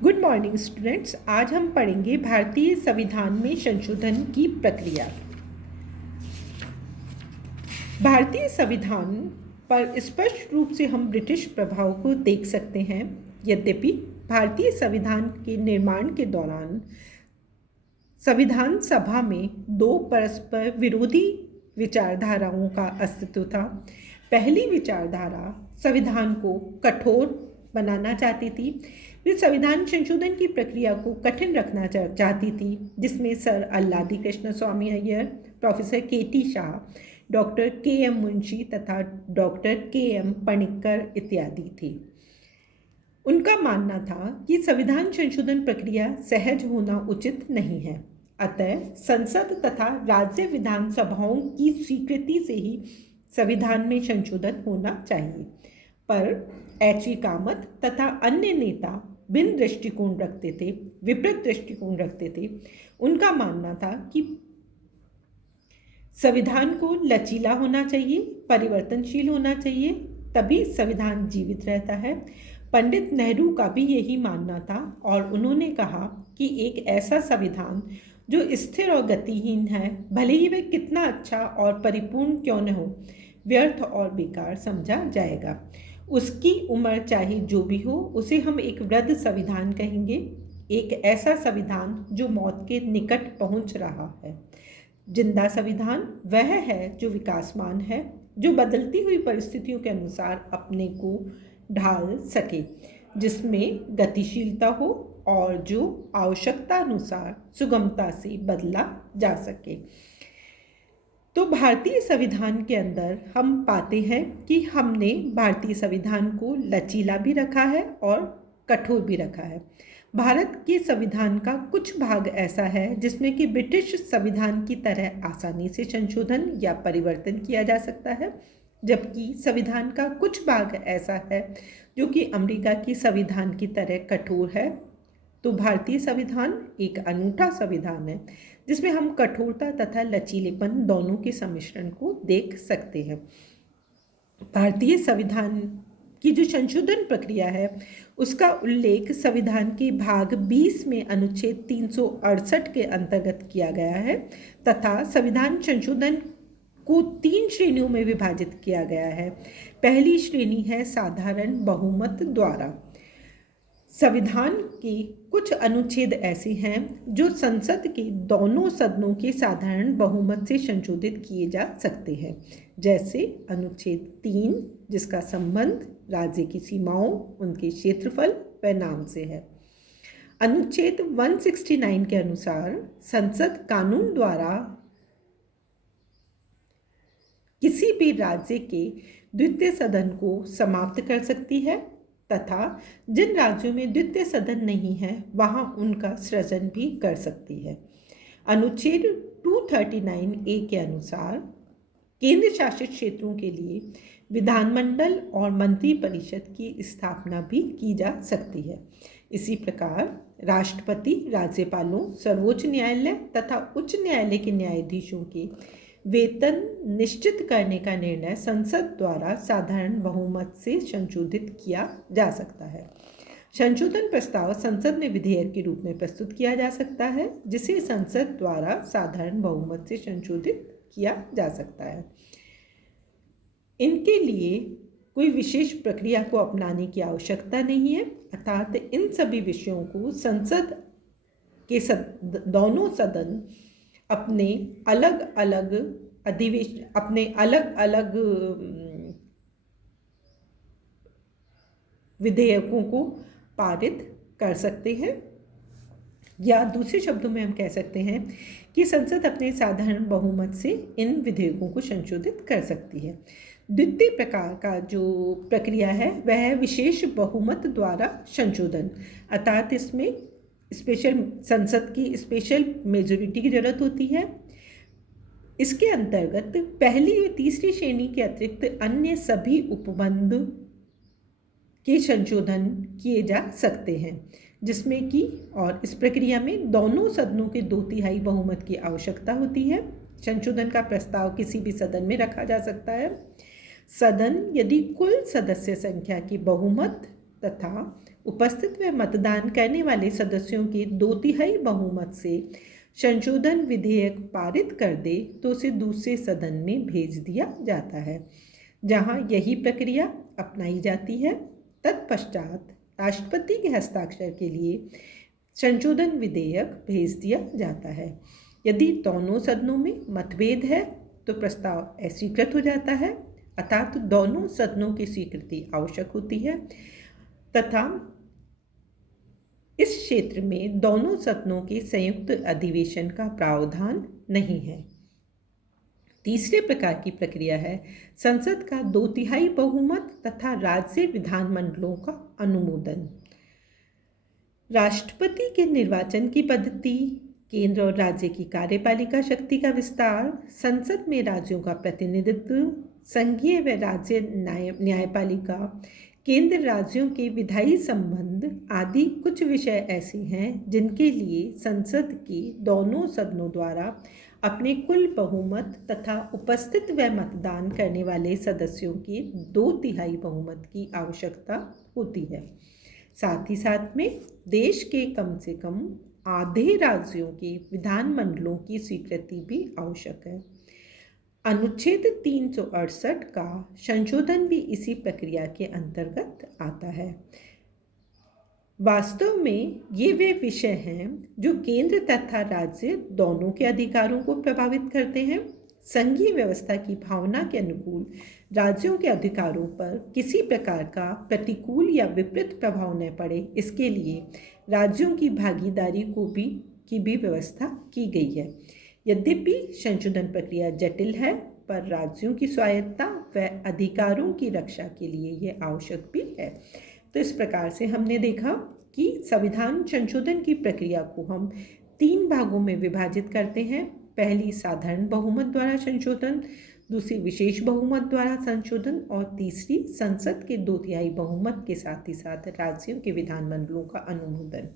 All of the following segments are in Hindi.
Good morning students. आज हम पढ़ेंगे भारतीय संविधान में संशोधन की प्रक्रिया। भारतीय संविधान पर स्पष्ट रूप से हम ब्रिटिश प्रभाव को देख सकते हैं। यद्यपि भारतीय संविधान के निर्माण के दौरान संविधान सभा में दो परस्पर विरोधी विचारधाराओं का अस्तित्व था। पहली विचारधारा संविधान को कठोर बनाना चाहती थी। वे संविधान संशोधन की प्रक्रिया को कठिन रखना चाहती थी, जिसमें sir Alladi Krishna Swami Iyer, professor K T. Shah, doctor K M. Munshi तथा डॉक्टर के.एम. पणिक्कर इत्यादि थे। उनका मानना था कि संविधान संशोधन प्रक्रिया सहज होना उचित नहीं है, अतः संसद तथा राज्य विधानसभाओं की स्वीकृति से ही संविधान में संशोधन होना चाहिए। पर एच.वी. कामत तथा अन्य नेता भिन्न दृष्टिकोण रखते थे, विपरीत दृष्टिकोण रखते थे। उनका मानना था कि संविधान को लचीला होना चाहिए, परिवर्तनशील होना चाहिए, तभी संविधान जीवित रहता है। पंडित नेहरू का भी यही मानना था और उन्होंने कहा कि एक ऐसा संविधान जो स्थिर और गतिहीन है, भले ही वह कितना अच्छा और परिपूर्ण क्यों न हो, व्यर्थ और बेकार समझा जाएगा। उसकी उम्र चाहे जो भी हो, उसे हम एक वृद्ध संविधान कहेंगे। एक ऐसा संविधान जो मौत के निकट पहुंच रहा है। जिंदा संविधान वह है जो विकासमान है, जो बदलती हुई परिस्थितियों के अनुसार अपने को ढाल सके, जिसमें गतिशीलता हो और जो आवश्यकता अनुसार सुगमता से बदला जा सके। तो भारतीय संविधान के अंदर हम पाते हैं कि हमने भारतीय संविधान को लचीला भी रखा है और कठोर भी रखा है। भारत के संविधान का कुछ भाग ऐसा है जिसमें कि ब्रिटिश संविधान की तरह आसानी से संशोधन या परिवर्तन किया जा सकता है, जबकि संविधान का कुछ भाग ऐसा है जो कि अमेरिका की संविधान की तरह कठोर है। तो भारतीय संविधान एक अनूठा संविधान है जिसमें हम कठोरता तथा लचीलेपन दोनों के सम्मिश्रण को देख सकते हैं। भारतीय संविधान की जो संशोधन प्रक्रिया है उसका उल्लेख संविधान के भाग 20 में अनुच्छेद 368 के अंतर्गत किया गया है तथा संविधान संशोधन को 3 श्रेणियों में विभाजित किया गया है। पहली श्रेणी है साधारण बहुमत द्वारा। संविधान के कुछ अनुच्छेद ऐसे हैं जो संसद के दोनों सदनों के साधारण बहुमत से संशोधित किए जा सकते हैं, जैसे अनुच्छेद 3 जिसका संबंध राज्य की सीमाओं, उनके क्षेत्रफल व नाम से है। अनुच्छेद 169 के अनुसार संसद कानून द्वारा किसी भी राज्य के द्वितीय सदन को समाप्त कर सकती है तथा जिन राज्यों में द्वितीय सदन नहीं है वहां उनका सृजन भी कर सकती है। अनुच्छेद 239A के अनुसार केंद्र शासित क्षेत्रों के लिए विधानमंडल और मंत्रिपरिषद की स्थापना भी की जा सकती है। इसी प्रकार राष्ट्रपति, राज्यपालों, सर्वोच्च न्यायालय तथा उच्च न्यायालय के न्यायाधीशों के वेतन निश्चित करने का निर्णय संसद द्वारा साधारण बहुमत से संशोधित किया जा सकता है। संशोधन प्रस्ताव संसद में विधेयक के रूप में प्रस्तुत किया जा सकता है, जिसे संसद द्वारा साधारण बहुमत से संशोधित किया जा सकता है। इनके लिए कोई विशेष प्रक्रिया को अपनाने की आवश्यकता नहीं है, अर्थात इन सभी विषयों को संसद के दोनों सदन अपने अलग अलग विधेयकों को पारित कर सकते हैं, या दूसरे शब्दों में हम कह सकते हैं कि संसद अपने साधारण बहुमत से इन विधेयकों को संशोधित कर सकती है। द्वितीय प्रकार का जो प्रक्रिया है वह है विशेष बहुमत द्वारा संशोधन, अर्थात इसमें संसद की स्पेशल मेजॉरिटी की जरूरत होती है। इसके अंतर्गत पहली व तीसरी श्रेणी के अतिरिक्त अन्य सभी उपबंध के संशोधन किए जा सकते हैं, जिसमें कि और इस प्रक्रिया में दोनों सदनों के 2/3 बहुमत की आवश्यकता होती है। संशोधन का प्रस्ताव किसी भी सदन में रखा जा सकता है। सदन यदि कुल सदस्य संख्या की बहुमत तथा उपस्थित व मतदान करने वाले सदस्यों के 2/3 बहुमत से संशोधन विधेयक पारित कर दे तो उसे दूसरे सदन में भेज दिया जाता है, जहां यही प्रक्रिया अपनाई जाती है। तत्पश्चात राष्ट्रपति के हस्ताक्षर के लिए संशोधन विधेयक भेज दिया जाता है। यदि दोनों सदनों में मतभेद है तो प्रस्ताव अस्वीकृत हो जाता है, अर्थात दोनों सदनों की स्वीकृति आवश्यक होती है तथा इस क्षेत्र में दोनों सदनों के संयुक्त अधिवेशन का प्रावधान नहीं है। तीसरे प्रकार की प्रक्रिया है संसद का 2/3 बहुमत तथा राज्य विधानमंडलों का अनुमोदन। राष्ट्रपति के निर्वाचन की पद्धति, केंद्र और राज्य की कार्यपालिका शक्ति का विस्तार, संसद में राज्यों का प्रतिनिधित्व, संघीय व राज्य न्यायपालिका, केंद्र राज्यों के विधायी संबंध आदि कुछ विषय ऐसे हैं जिनके लिए संसद के दोनों सदनों द्वारा अपने कुल बहुमत तथा उपस्थित व मतदान करने वाले सदस्यों के 2/3 बहुमत की आवश्यकता होती है। साथ ही साथ में देश के कम से कम आधे राज्यों के विधानमंडलों की स्वीकृति भी आवश्यक है। अनुच्छेद 368 का संशोधन भी इसी प्रक्रिया के अंतर्गत आता है। वास्तव में ये वे विषय हैं जो केंद्र तथा राज्य दोनों के अधिकारों को प्रभावित करते हैं। संघीय व्यवस्था की भावना के अनुकूल राज्यों के अधिकारों पर किसी प्रकार का प्रतिकूल या विपरीत प्रभाव न पड़े, इसके लिए राज्यों की भागीदारी की भी व्यवस्था की गई है। यद्यपि संशोधन प्रक्रिया जटिल है, पर राज्यों की स्वायत्तता व अधिकारों की रक्षा के लिए यह आवश्यक भी है। तो इस प्रकार से हमने देखा कि संविधान संशोधन की प्रक्रिया को हम 3 भागों में विभाजित करते हैं। पहली साधारण बहुमत द्वारा संशोधन, दूसरी विशेष बहुमत द्वारा संशोधन और तीसरी संसद के 2/3 बहुमत के साथ ही साथ राज्यों के विधानमंडलों का अनुमोदन।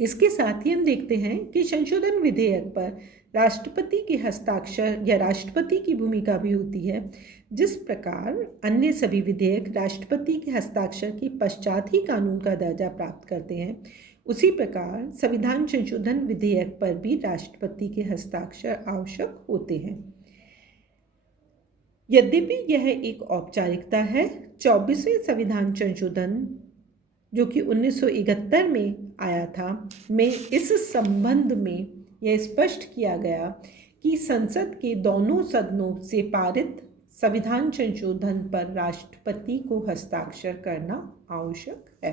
इसके साथ ही हम देखते हैं कि संशोधन विधेयक पर राष्ट्रपति के हस्ताक्षर या राष्ट्रपति की भूमिका भी होती है। जिस प्रकार अन्य सभी विधेयक राष्ट्रपति के हस्ताक्षर के पश्चात ही कानून का दर्जा प्राप्त करते हैं, उसी प्रकार संविधान संशोधन विधेयक पर भी राष्ट्रपति के हस्ताक्षर आवश्यक होते हैं। यद्यपि यह एक औपचारिकता है, 24वें संविधान संशोधन जो कि 1971 में आया था, में इस संबंध में यह स्पष्ट किया गया कि संसद के दोनों सदनों से पारित संविधान संशोधन पर राष्ट्रपति को हस्ताक्षर करना आवश्यक है।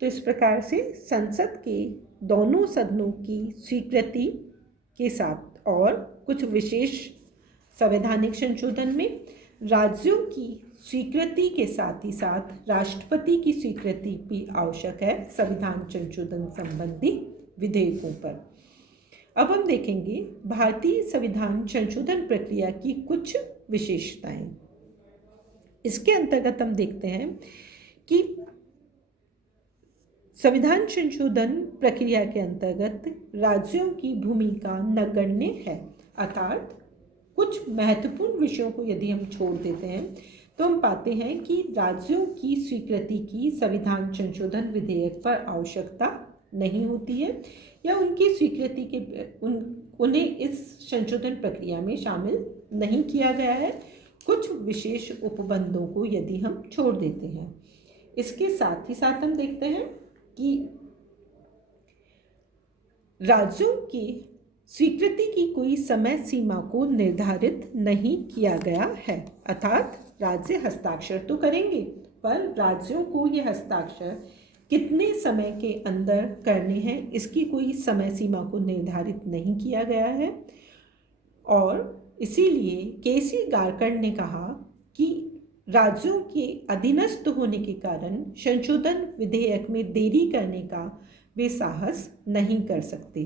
तो इस प्रकार से संसद के दोनों सदनों की स्वीकृति के साथ और कुछ विशेष संवैधानिक संशोधन में राज्यों की स्वीकृति के साथ ही साथ राष्ट्रपति की स्वीकृति भी आवश्यक है संविधान संशोधन संबंधी विधेयकों पर। अब हम देखेंगे भारतीय संविधान संशोधन प्रक्रिया की कुछ विशेषताएं। इसके अंतर्गत हम देखते हैं कि संविधान संशोधन प्रक्रिया के अंतर्गत राज्यों की भूमिका नगण्य है, अर्थात कुछ महत्वपूर्ण विषयों को यदि हम छोड़ देते हैं तो हम पाते हैं कि राज्यों की स्वीकृति की संविधान संशोधन विधेयक पर आवश्यकता नहीं होती है या उनकी स्वीकृति के उन्हें इस संशोधन प्रक्रिया में शामिल नहीं किया गया है, कुछ विशेष उपबंधों को यदि हम छोड़ देते हैं। इसके साथ ही साथ हम देखते हैं कि राज्यों की स्वीकृति की कोई समय सीमा को निर्धारित नहीं किया गया है, अर्थात राज्य हस्ताक्षर तो करेंगे पर राज्यों को यह हस्ताक्षर कितने समय के अंदर करने हैं इसकी कोई समय सीमा को निर्धारित नहीं किया गया है। और इसीलिए केसी गारकर ने कहा कि राज्यों के अधीनस्थ होने के कारण संशोधन विधेयक में देरी करने का वे साहस नहीं कर सकते।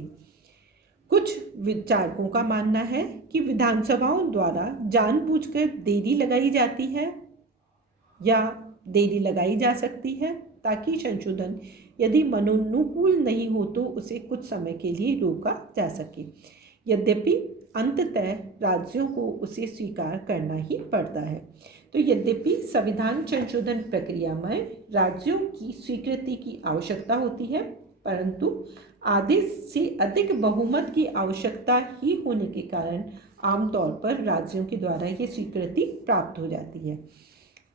कुछ विचारकों का मानना है कि विधानसभाओं द्वारा जानबूझकर देरी लगाई जाती है या देरी लगाई जा सकती है ताकि संशोधन यदि मनोनुकूल नहीं हो तो उसे कुछ समय के लिए रोका जा सके। यद्यपि अंततः राज्यों को उसे स्वीकार करना ही पड़ता है। तो यद्यपि संविधान संशोधन प्रक्रिया में राज्यों की स्वीकृति की आवश्यकता होती है, परंतु आधे से अधिक बहुमत की आवश्यकता ही होने के कारण आमतौर पर राज्यों के द्वारा ये स्वीकृति प्राप्त हो जाती है।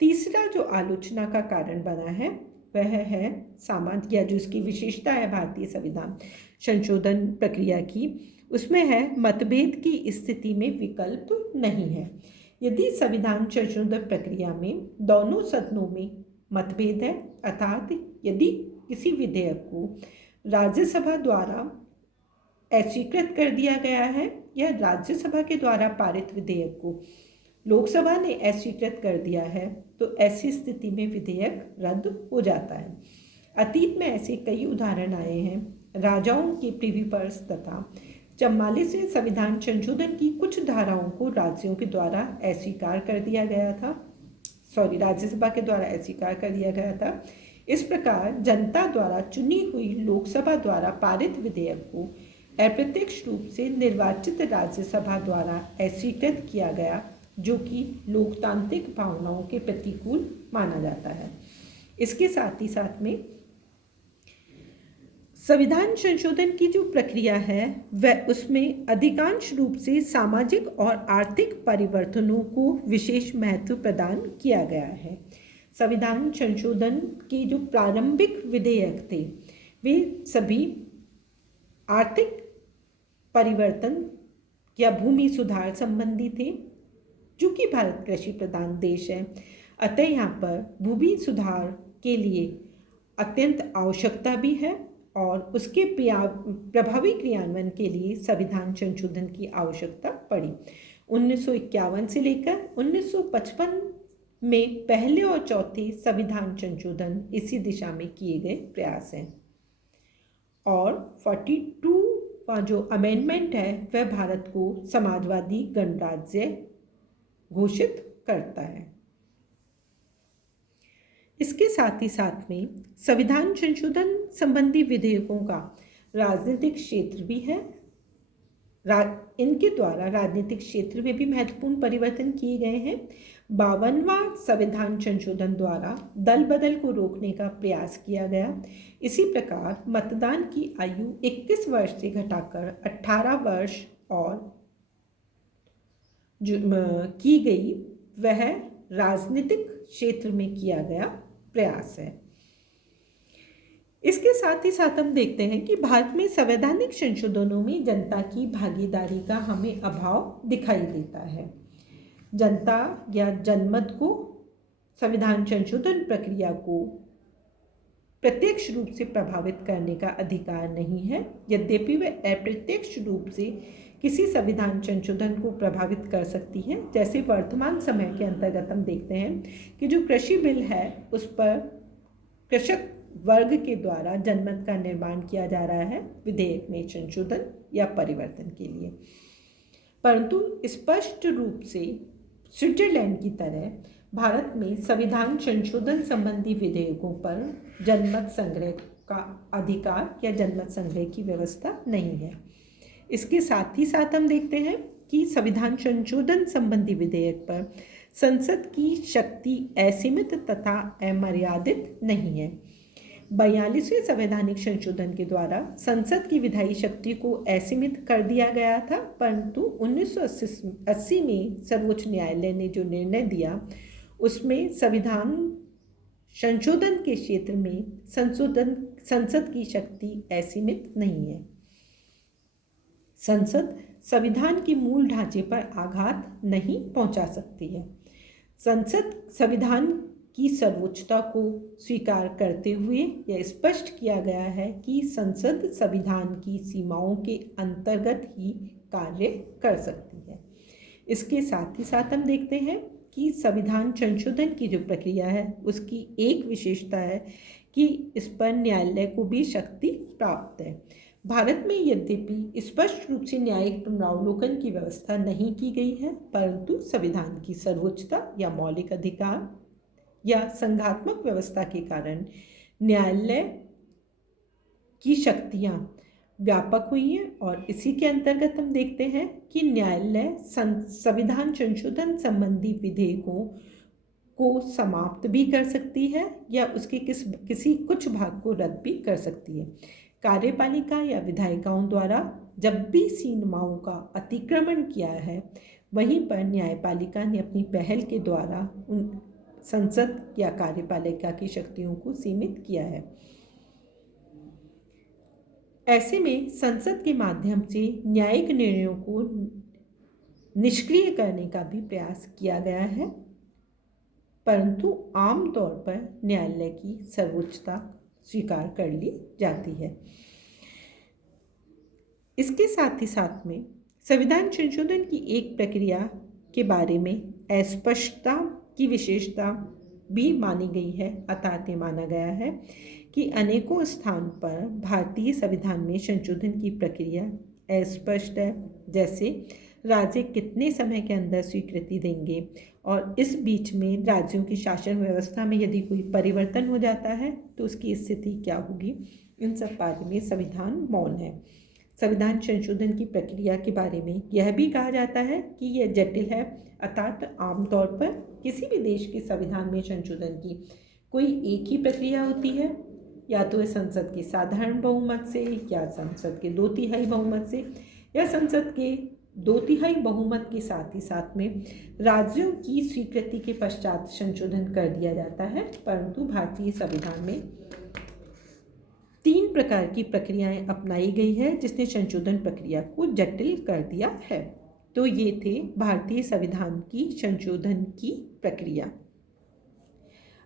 तीसरा जो आलोचना का कारण बना है वह है सामान्य, या जो इसकी विशेषता है भारतीय संविधान संशोधन प्रक्रिया की, उसमें है मतभेद की स्थिति में विकल्प नहीं है। यदि संविधान संशोधन प्रक्रिया में दोनों सदनों में मतभेद है, अर्थात यदि किसी विधेयक को राज्यसभा द्वारा अस्वीकृत कर दिया गया है या राज्यसभा के द्वारा पारित विधेयक को लोकसभा ने अस्वीकृत कर दिया है, तो ऐसी स्थिति में विधेयक रद्द हो जाता है। अतीत में ऐसे कई उदाहरण आए हैं। राजाओं के प्रिवी पर्स तथा 44वें संविधान संशोधन की कुछ धाराओं को राज्यों के द्वारा अस्वीकार कर दिया गया था, राज्यसभा के द्वारा अस्वीकार कर दिया गया था। इस प्रकार जनता द्वारा चुनी हुई लोकसभा द्वारा पारित विधेयक को अप्रत्यक्ष रूप से निर्वाचित राज्यसभा द्वारा अस्वीकृत किया गया, जो कि लोकतांत्रिक भावनाओं के प्रतिकूल माना जाता है। इसके साथ ही साथ में संविधान संशोधन की जो प्रक्रिया है वह उसमें अधिकांश रूप से सामाजिक और आर्थिक परिवर्तनों को विशेष महत्व प्रदान किया गया है। संविधान संशोधन के जो प्रारंभिक विधेयक थे वे सभी आर्थिक परिवर्तन या भूमि सुधार संबंधी थे। चूँकि भारत कृषि प्रधान देश है, अतः यहाँ पर भूमि सुधार के लिए अत्यंत आवश्यकता भी है और उसके प्रभावी क्रियान्वयन के लिए संविधान संशोधन की आवश्यकता पड़ी। 1951 से लेकर 1955 में पहले और चौथे संविधान संशोधन इसी दिशा में किए गए प्रयास हैं और 42वां जो अमेंडमेंट है वह भारत को समाजवादी गणराज्य घोषित करता है। इसके साथ ही साथ में संविधान संशोधन संबंधी विधेयकों का राजनीतिक क्षेत्र भी है। इनके द्वारा राजनीतिक क्षेत्र में भी महत्वपूर्ण परिवर्तन किए गए हैं। 52वां संविधान संशोधन द्वारा दल बदल को रोकने का प्रयास किया गया। इसी प्रकार मतदान की आयु 21 वर्ष से घटाकर 18 वर्ष और जो की गई वह राजनीतिक क्षेत्र में किया गया प्रयास है। इसके साथ ही साथ हम देखते हैं कि भारत में संवैधानिक संशोधनों में जनता की भागीदारी का हमें अभाव दिखाई देता है। जनता या जनमत को संविधान संशोधन प्रक्रिया को प्रत्यक्ष रूप से प्रभावित करने का अधिकार नहीं है, यद्यपि वह अप्रत्यक्ष रूप से किसी संविधान संशोधन को प्रभावित कर सकती है। जैसे वर्तमान समय के अंतर्गत हम देखते हैं कि जो कृषि बिल है उस पर कृषक वर्ग के द्वारा जनमत का निर्माण किया जा रहा है विधेयक में संशोधन या परिवर्तन के लिए, परंतु स्पष्ट रूप से स्विट्जरलैंड की तरह भारत में संविधान संशोधन संबंधी विधेयकों पर जनमत संग्रह का अधिकार या जनमत संग्रह की व्यवस्था नहीं है। इसके साथ ही साथ हम देखते हैं कि संविधान संशोधन संबंधी विधेयक पर संसद की शक्ति असीमित तथा अमर्यादित नहीं है। 42वें संवैधानिक संशोधन के द्वारा संसद की विधायी शक्ति को असीमित कर दिया गया था, परंतु 1980 में सर्वोच्च न्यायालय ने जो निर्णय दिया उसमें संविधान संशोधन के क्षेत्र में संसद की शक्ति असीमित नहीं है। संसद संविधान के मूल ढांचे पर आघात नहीं पहुंचा सकती है। संसद संविधान की सर्वोच्चता को स्वीकार करते हुए यह स्पष्ट किया गया है कि संसद संविधान की सीमाओं के अंतर्गत ही कार्य कर सकती है। इसके साथ ही साथ हम देखते हैं कि संविधान संशोधन की जो प्रक्रिया है उसकी एक विशेषता है कि इस पर न्यायालय को भी शक्ति प्राप्त है। भारत में यद्यपि स्पष्ट रूप से न्यायिक पुनरावलोकन की व्यवस्था नहीं की गई है, परंतु संविधान की सर्वोच्चता या मौलिक अधिकार या संघात्मक व्यवस्था के कारण न्यायालय की शक्तियां व्यापक हुई हैं और इसी के अंतर्गत हम देखते हैं कि न्यायालय संविधान संशोधन संबंधी विधेयकों को समाप्त भी कर सकती है या उसके किसी कुछ भाग को रद्द भी कर सकती है। कार्यपालिका या विधायिकाओं द्वारा जब भी सीमाओं का अतिक्रमण किया है, वहीं पर न्यायपालिका ने अपनी पहल के द्वारा उन संसद या कार्यपालिका की शक्तियों को सीमित किया है। ऐसे में संसद के माध्यम से न्यायिक निर्णयों को निष्क्रिय करने का भी प्रयास किया गया है, परंतु आमतौर पर न्यायालय की सर्वोच्चता स्वीकार कर ली जाती है। इसके साथ ही साथ में संविधान संशोधन की एक प्रक्रिया के बारे में अस्पष्टता की विशेषता भी मानी गई है। अर्थात ये माना गया है कि अनेकों स्थान पर भारतीय संविधान में संशोधन की प्रक्रिया अस्पष्ट है, जैसे राज्य कितने समय के अंदर स्वीकृति देंगे और इस बीच में राज्यों की शासन व्यवस्था में यदि कोई परिवर्तन हो जाता है तो उसकी स्थिति क्या होगी। इन सब बारे में संविधान मौन है। संविधान संशोधन की प्रक्रिया के बारे में यह भी कहा जाता है कि यह जटिल है, अर्थात आमतौर पर किसी भी देश के संविधान में संशोधन की कोई एक ही प्रक्रिया होती है, या तो संसद के साधारण बहुमत से, या संसद के 2/3 बहुमत से, या संसद के 2/3 बहुमत के साथ ही साथ में राज्यों की स्वीकृति के पश्चात संशोधन कर दिया जाता है। परंतु भारतीय संविधान में 3 प्रकार की प्रक्रियाएं अपनाई गई है जिसने संशोधन प्रक्रिया को जटिल कर दिया है। तो ये थे भारतीय संविधान की संशोधन की प्रक्रिया।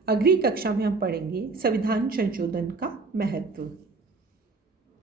अगली कक्षा में हम पढ़ेंगे संविधान संशोधन का महत्व।